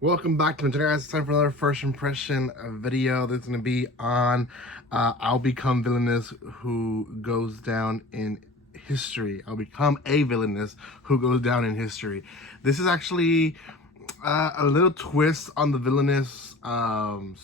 Welcome back to my channel, guys. It's time for another first impression video. That's going to be on I'll become Villainess, who goes down in history. I'll become a Villainess who goes down in history. This is actually a little twist on the Villainess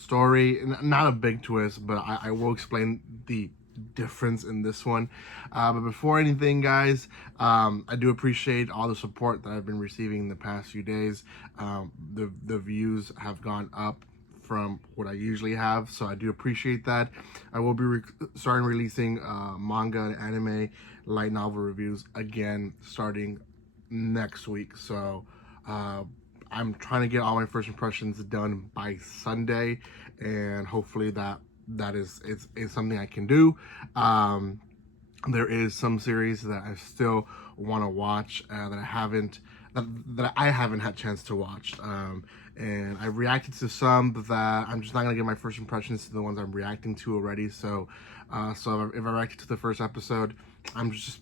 story. Not a big twist, but I will explain the difference in this one. But before anything, guys, I do appreciate all the support that I've been receiving in the past few days. The views have gone up from what I usually have, so I do appreciate that. I will be starting releasing manga and anime light novel reviews again starting next week. So I'm trying to get all my first impressions done by Sunday, and hopefully that is something I can do. There is some series that I still want to watch that I haven't had a chance to watch, and I reacted to some that I'm just not gonna get my first impressions to the ones I'm reacting to already. So if I reacted to the first episode, I'm just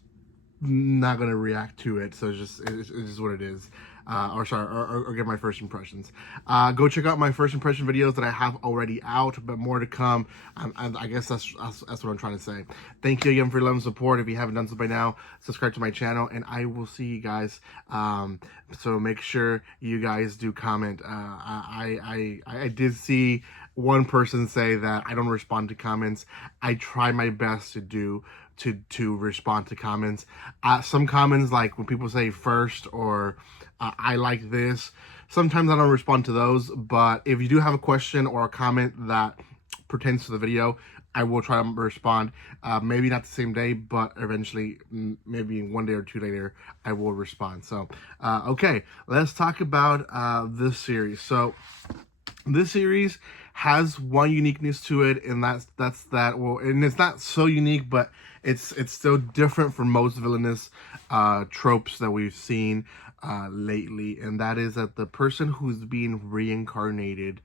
not gonna react to it. So it's just what it is. Or get my first impressions. Go check out my first impression videos that I have already out, but more to come. I guess that's what I'm trying to say. Thank you again for your love and support. If you haven't done so by now, subscribe to my channel, and I will see you guys. So make sure you guys do comment. I did see one person say that I don't respond to comments. I try my best to respond to comments. Some comments, like when people say first or I like this, sometimes I don't respond to those. But if you do have a question or a comment that pertains to the video, I will try to respond. Maybe not the same day, but eventually, maybe 1 day or 2 later, I will respond. So, okay, let's talk about this series. So, this series has one uniqueness to it, and that's that. Well, and it's not so unique, but it's still different from most Villainous tropes that we've seen lately, and that is that the person who's being reincarnated,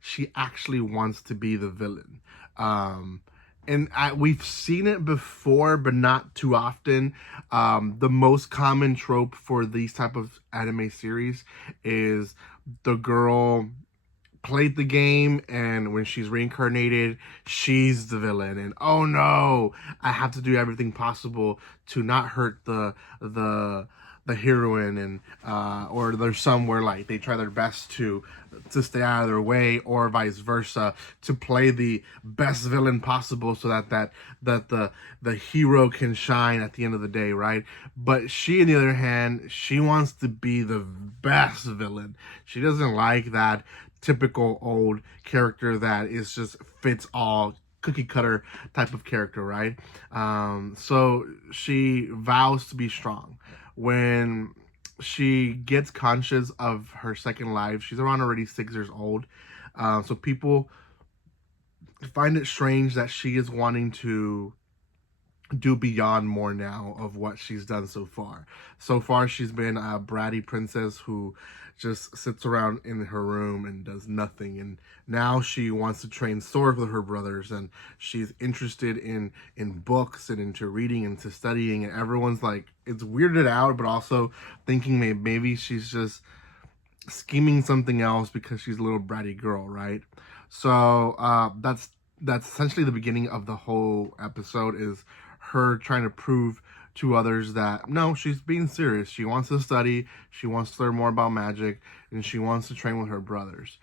she actually wants to be the villain. And we've seen it before, but not too often. The most common trope for these type of anime series is the girl played the game, and when she's reincarnated, she's the villain, and oh no, I have to do everything possible to not hurt the heroine, and or there's some where like they try their best to stay out of their way, or vice versa, to play the best villain possible so that the hero can shine at the end of the day, right? But she, on the other hand, she wants to be the best villain. She doesn't like that typical old character that is just fits all, cookie cutter type of character, right? So she vows to be strong. When she gets conscious of her second life, she's around already 6 years old. So people find it strange that she is wanting to do beyond more now of what she's done so far. So far, she's been a bratty princess who just sits around in her room and does nothing. And now she wants to train sword with her brothers, and she's interested in books and into reading and to studying. And everyone's like, it's weirded out, but also thinking maybe she's just scheming something else because she's a little bratty girl, right? So that's essentially the beginning of the whole episode, is her trying to prove to others that no, she's being serious. She wants to study, she wants to learn more about magic, and she wants to train with her brothers.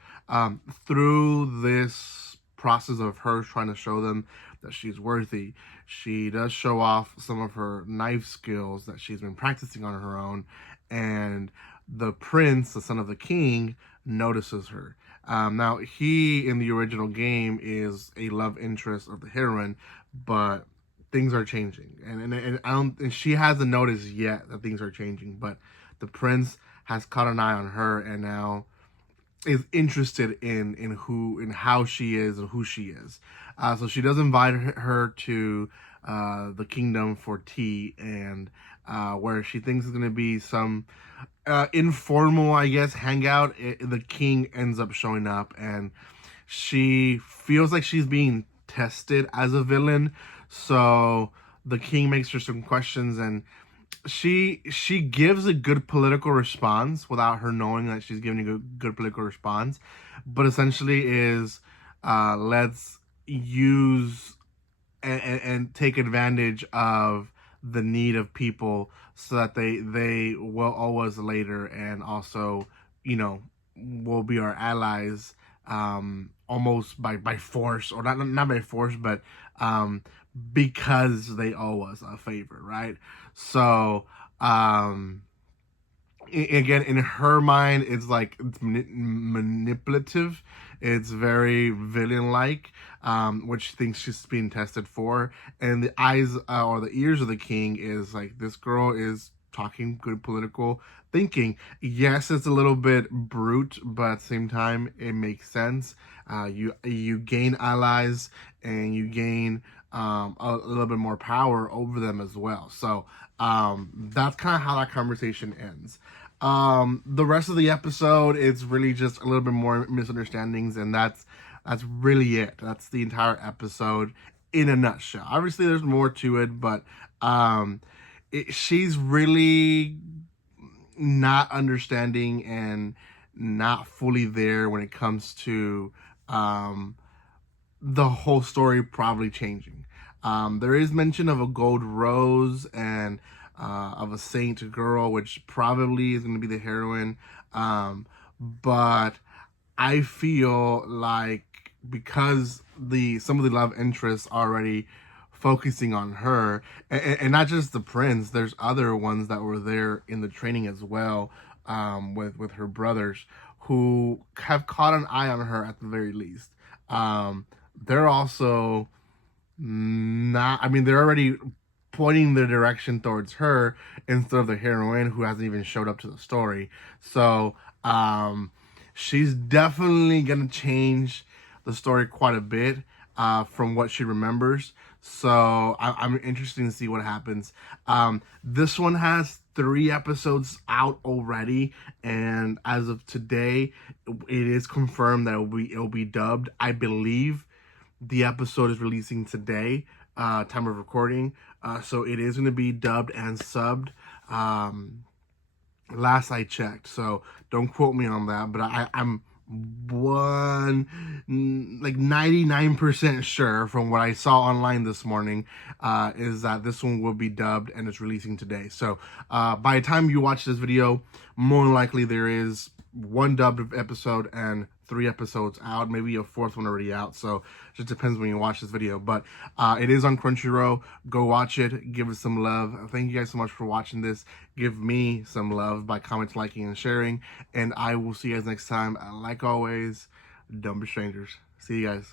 Through this process of her trying to show them that she's worthy, she does show off some of her knife skills that she's been practicing on her own, and the prince, the son of the king, notices her. Now, he, in the original game, is a love interest of the heroine, but things are changing, and she hasn't noticed yet that things are changing. But the prince has caught an eye on her, and now is interested in how she is and who she is. So she does invite her to the kingdom for tea, and where she thinks is going to be some informal, I guess, hangout. The king ends up showing up, and she feels like she's being tested as a villain. So the king makes her some questions, and she gives a good political response without her knowing that she's giving a good political response, but essentially is let's use and take advantage of the need of people so that they will owe us later, and also, you know, will be our allies, almost by force, or not by force, but um because they owe us a favor, right? So um again, in her mind, it's like it's manipulative. It's very villain like, which she thinks she's being tested for. And the eyes, or the ears of the king is like, this girl is talking good political thinking. Yes, it's a little bit brute, but at the same time it makes sense. You gain allies, and you gain a little bit more power over them as well. So that's kind of how that conversation ends. The rest of the episode, it's really just a little bit more misunderstandings, and that's really it. That's the entire episode in a nutshell. Obviously, there's more to it, but she's really not understanding and not fully there when it comes to um, the whole story probably changing. There is mention of a gold rose and of a saint girl, which probably is going to be the heroine. But I feel like, because the some of the love interests already focusing on her, and not just the prince. There's other ones that were there in the training as well, with her brothers, who have caught an eye on her at the very least. They're also not. I mean, they're already pointing their direction towards her instead of the heroine, who hasn't even showed up to the story. So she's definitely gonna change the story quite a bit, from what she remembers. So I'm interested to see what happens. This one has 3 episodes out already, and as of today, it is confirmed that it'll be dubbed. I believe the episode is releasing today, time of recording. So it is going to be dubbed and subbed. Last I checked, so don't quote me on that, but I'm like 99% sure from what I saw online this morning, is that this one will be dubbed and it's releasing today. So by the time you watch this video, more than likely there is 1 dubbed episode and 3 episodes out, maybe a 4th one already out. So it just depends when you watch this video. But it is on Crunchyroll. Go watch it. Give it some love. Thank you guys so much for watching this. Give me some love by commenting, liking, and sharing. And I will see you guys next time. Like always, don't be strangers. See you guys.